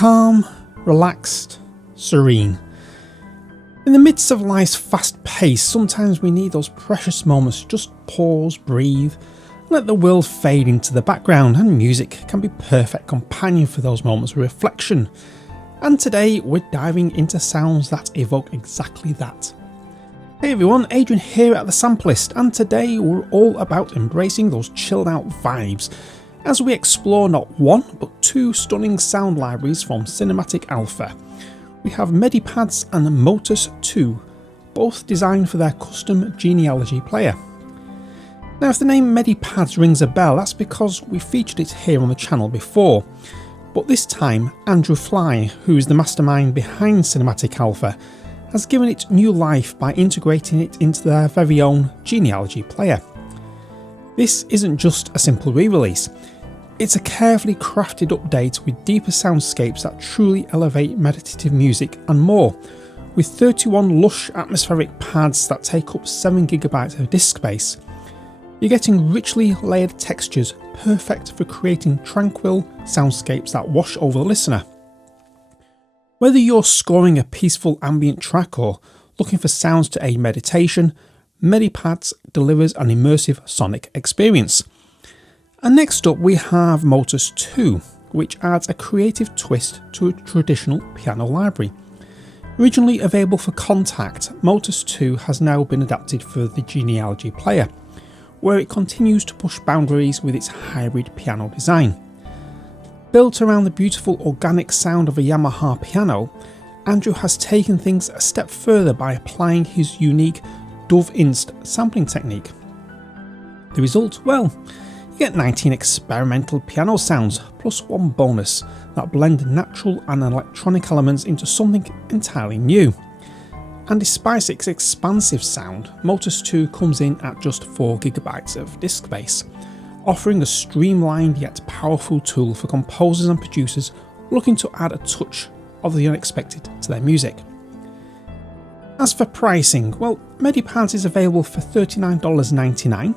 Calm, relaxed, serene. In the midst of life's fast pace, sometimes we need those precious moments to just pause, breathe, and let the world fade into the background, and music can be perfect companion for those moments of reflection. And today we're diving into sounds that evoke exactly that. Hey everyone, Adrian here at the Sampleist, and today we're all about embracing those chilled out vibes as we explore not one but two stunning sound libraries from Cinematic Alpha. We have Medipads and Motus 2, both designed for their custom Genealogy Player. Now if the name Medipads rings a bell, that's because we featured it here on the channel before, but this time Andrew Fly, who is the mastermind behind Cinematic Alpha, has given it new life by integrating it into their very own Genealogy Player. This isn't just a simple re-release, it's a carefully crafted update with deeper soundscapes that truly elevate meditative music and more. With 31 lush atmospheric pads that take up 7GB of disk space, you're getting richly layered textures perfect for creating tranquil soundscapes that wash over the listener. Whether you're scoring a peaceful ambient track or looking for sounds to aid meditation, Medipads delivers an immersive sonic experience. And next up we have Motus 2, which adds a creative twist to a traditional piano library. Originally available for Contact, Motus 2 has now been adapted for the Genealogy Player, where it continues to push boundaries with its hybrid piano design. Built around the beautiful organic sound of a Yamaha piano, Andrew has taken things a step further by applying his unique DOVINST sampling technique. The result? Well, you get 19 experimental piano sounds plus one bonus that blend natural and electronic elements into something entirely new. And despite its expansive sound, Motus 2 comes in at just 4GB of disk space, offering a streamlined yet powerful tool for composers and producers looking to add a touch of the unexpected to their music. As for pricing, well, Medipads is available for $39.99,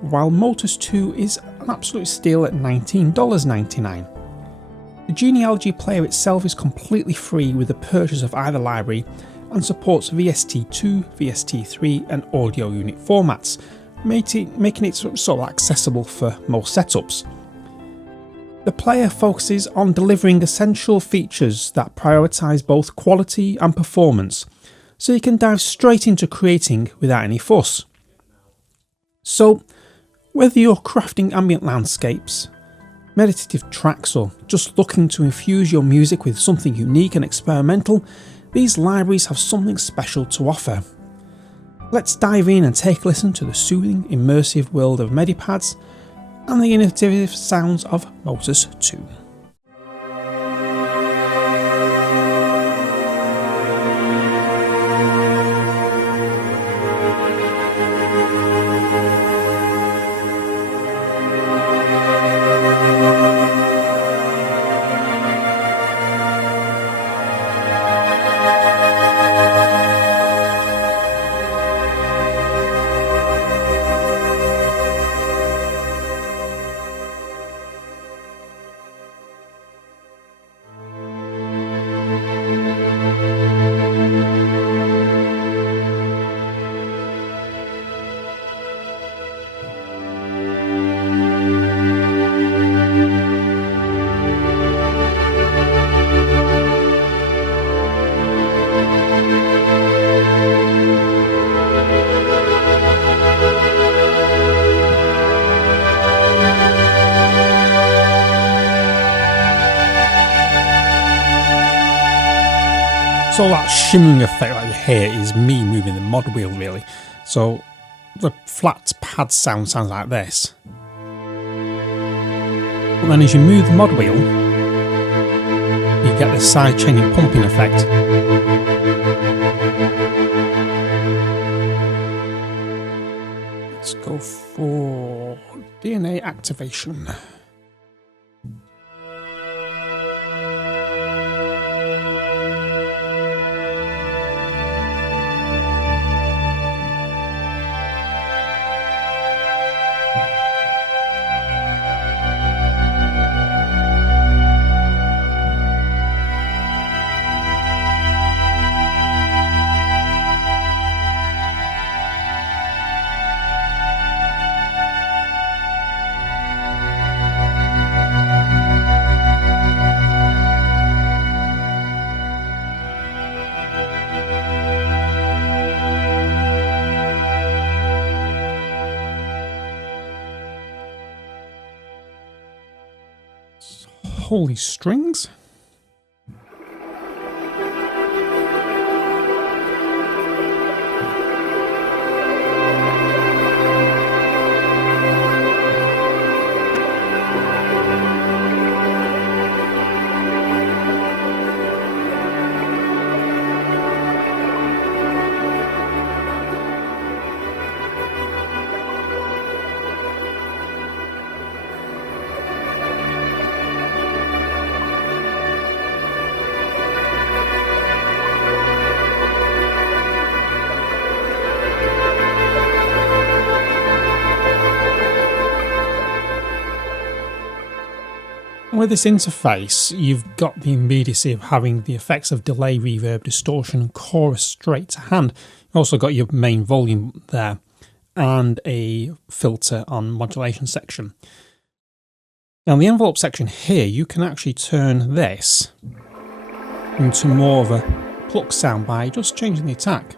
while Motus 2 is an absolute steal at $19.99. The Genealogy Player itself is completely free with the purchase of either library and supports VST2, VST3 and audio unit formats, making it sort of accessible for most setups. The player focuses on delivering essential features that prioritise both quality and performance, so you can dive straight into creating without any fuss. So, whether you're crafting ambient landscapes, meditative tracks, or just looking to infuse your music with something unique and experimental, these libraries have something special to offer. Let's dive in and take a listen to the soothing, immersive world of Medipads and the innovative sounds of Motus 2. So that shimmering effect that you hear is me moving the mod wheel really. So the flat pad sounds like this. But then as you move the mod wheel, you get this side chaining pumping effect. Let's go for DNA activation. holy strings. With this interface, you've got the immediacy of having the effects of delay, reverb, distortion and chorus straight to hand. You've also got your main volume there and a filter on modulation section. Now in the envelope section here, you can actually turn this into more of a pluck sound by just changing the attack.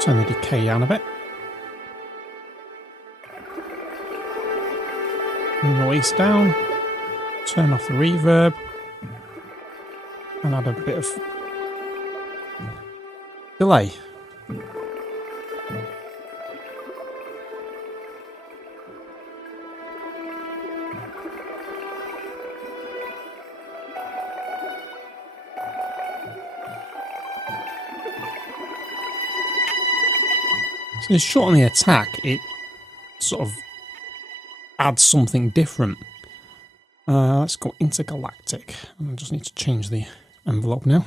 Turn the decay down a bit. Noise down, turn off the reverb, and add a bit of delay. So it's short on the attack, it sort of add something different. Let's go intergalactic. I just need to change the envelope now.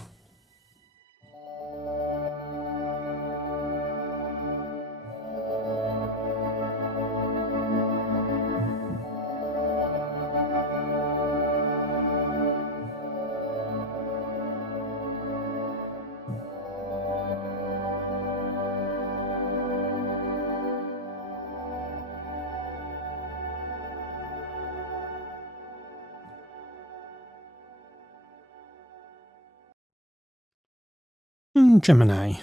Gemini.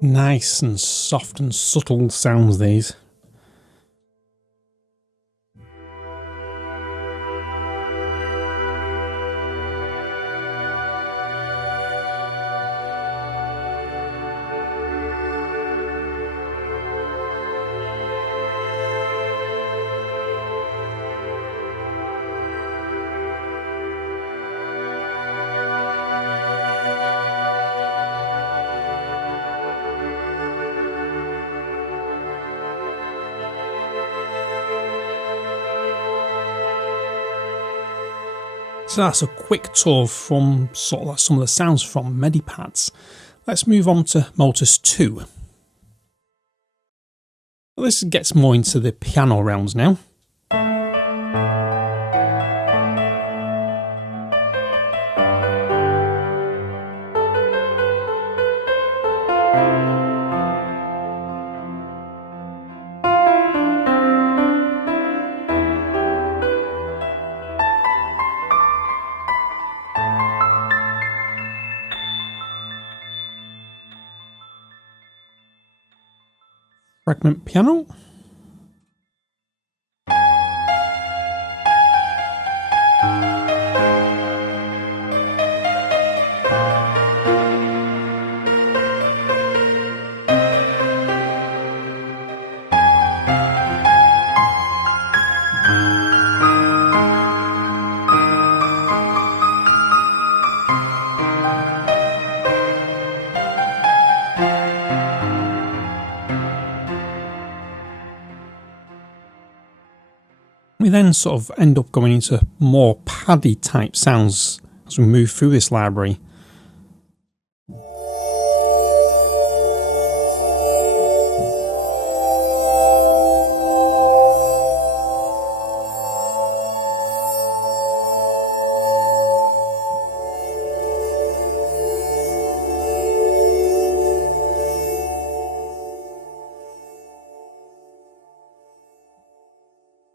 Nice and soft and subtle sounds, these. So that's a quick tour from sort of like some of the sounds from Medipads. Let's move on to Motus 2. Well, this gets more into the piano realms now. Fragment piano. we then sort of end up going into more paddy type sounds as we move through this library.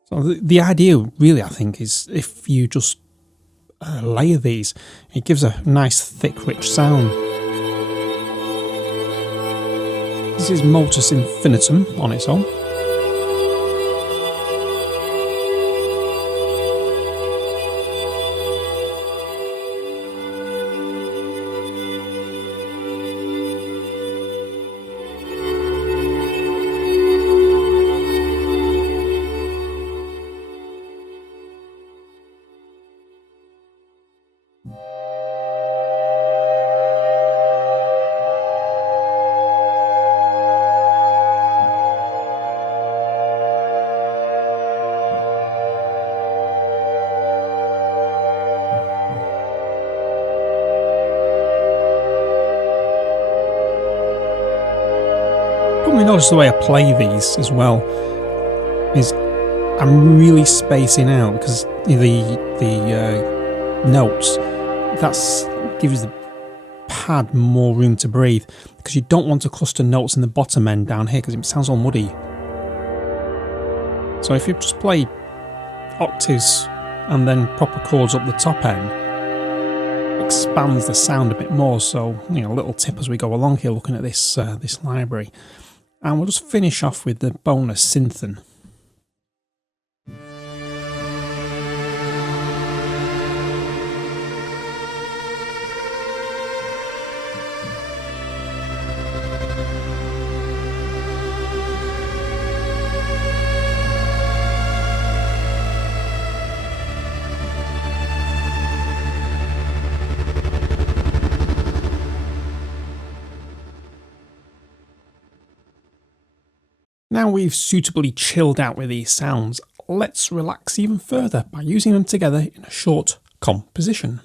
So the idea really, I think, is if you just layer these, it gives a nice thick rich sound. This is Motus Infinitum on its own. Probably notice the way I play these as well is I'm really spacing out, because the notes, that's gives the pad more room to breathe, because you don't want to cluster notes in the bottom end down here because it sounds all muddy. So if you just play octaves and then proper chords up the top end, it expands the sound a bit more. So, you know, a little tip as we go along here looking at this this library. And we'll just finish off with the bonus synthen. Now we've suitably chilled out with these sounds, let's relax even further by using them together in a short composition.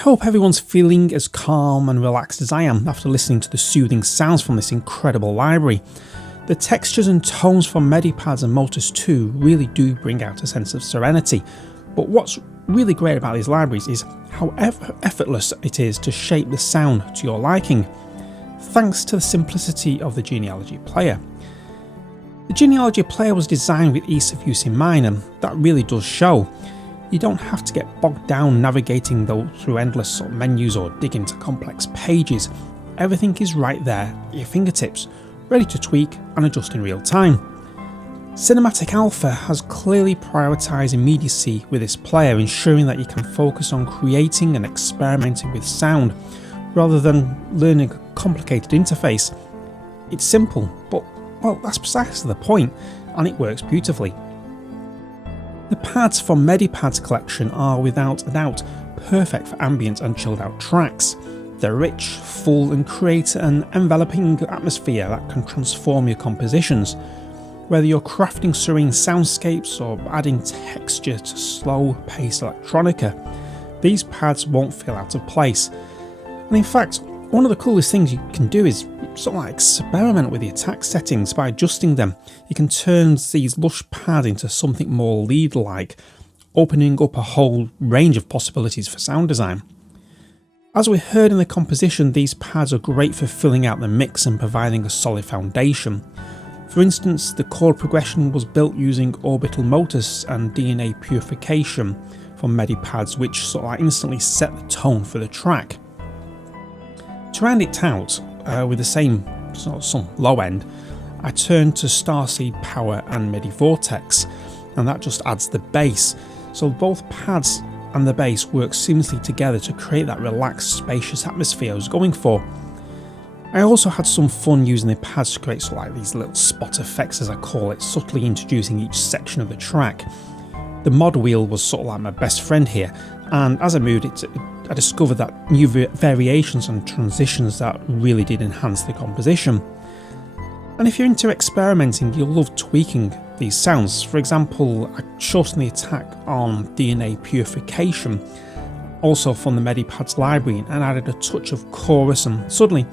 I hope everyone's feeling as calm and relaxed as I am after listening to the soothing sounds from this incredible library. The textures and tones from Medipads and Motus 2 really do bring out a sense of serenity, but what's really great about these libraries is how effortless it is to shape the sound to your liking, thanks to the simplicity of the Genealogy Player. The Genealogy Player was designed with ease of use in mind, and that really does show. You don't have to get bogged down navigating through endless menus or dig into complex pages. Everything is right there at your fingertips, ready to tweak and adjust in real time. Cinematic Alpha has clearly prioritised immediacy with this player, ensuring that you can focus on creating and experimenting with sound, rather than learning a complicated interface. It's simple, but well, that's precisely the point, and it works beautifully. The pads from Medipads collection are without a doubt perfect for ambient and chilled out tracks. They're rich, full, and create an enveloping atmosphere that can transform your compositions. Whether you're crafting serene soundscapes or adding texture to slow-paced electronica, these pads won't feel out of place. And in fact, one of the coolest things you can do is sort of like experiment with the attack settings by adjusting them. You can turn these lush pads into something more lead-like, opening up a whole range of possibilities for sound design. As we heard in the composition, these pads are great for filling out the mix and providing a solid foundation. For instance, the chord progression was built using orbital motus and DNA purification from Medipads, which sort of like instantly set the tone for the track. To round it out, with the same sort of some low end, I turned to Starseed Power and MIDI Vortex, and that just adds the bass. So both pads and the bass work seamlessly together to create that relaxed, spacious atmosphere I was going for. I also had some fun using the pads to create sort of like these little spot effects, as I call it, subtly introducing each section of the track. The mod wheel was sort of like my best friend here, and as I moved it, I discovered that new variations and transitions that really did enhance the composition. And if you're into experimenting, you'll love tweaking these sounds. For example, I shortened the attack on DNA purification, also from the Medipads library, and added a touch of chorus, and suddenly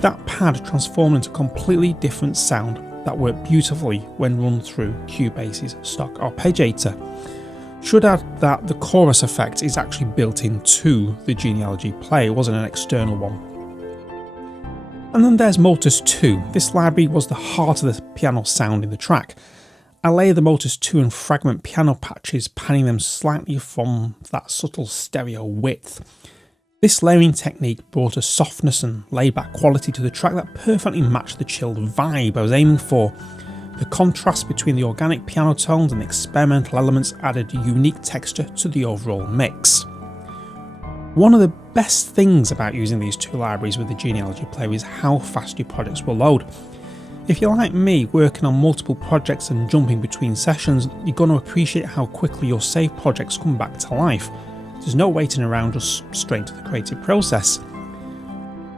that pad transformed into a completely different sound that worked beautifully when run through Cubase's stock arpeggiator. Should add that the chorus effect is actually built into the Genealogy Player, it wasn't an external one. And then there's Motus 2. This library was the heart of the piano sound in the track. I layer the Motus 2 and fragment piano patches, panning them slightly from that subtle stereo width. This layering technique brought a softness and laid-back quality to the track that perfectly matched the chilled vibe I was aiming for. The contrast between the organic piano tones and the experimental elements added a unique texture to the overall mix. One of the best things about using these two libraries with the Genealogy Player is how fast your projects will load. If you're like me, working on multiple projects and jumping between sessions, you're going to appreciate how quickly your saved projects come back to life. There's no waiting around, just straight to the creative process.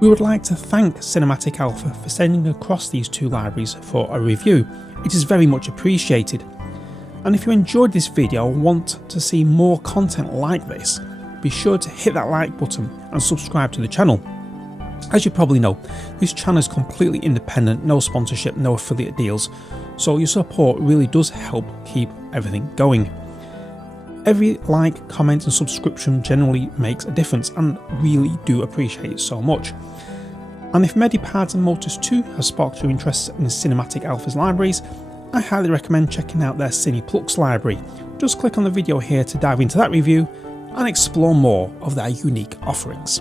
We would like to thank Cinematic Alpha for sending across these two libraries for a review. It is very much appreciated. And if you enjoyed this video and want to see more content like this, be sure to hit that like button and subscribe to the channel. As you probably know, this channel is completely independent, no sponsorship, no affiliate deals, so your support really does help keep everything going. Every like, comment and subscription generally makes a difference, and really do appreciate it so much. And if Medipads and Motus 2 has sparked your interest in Cinematic Alpha's libraries, I highly recommend checking out their Cineplux library. Just click on the video here to dive into that review and explore more of their unique offerings.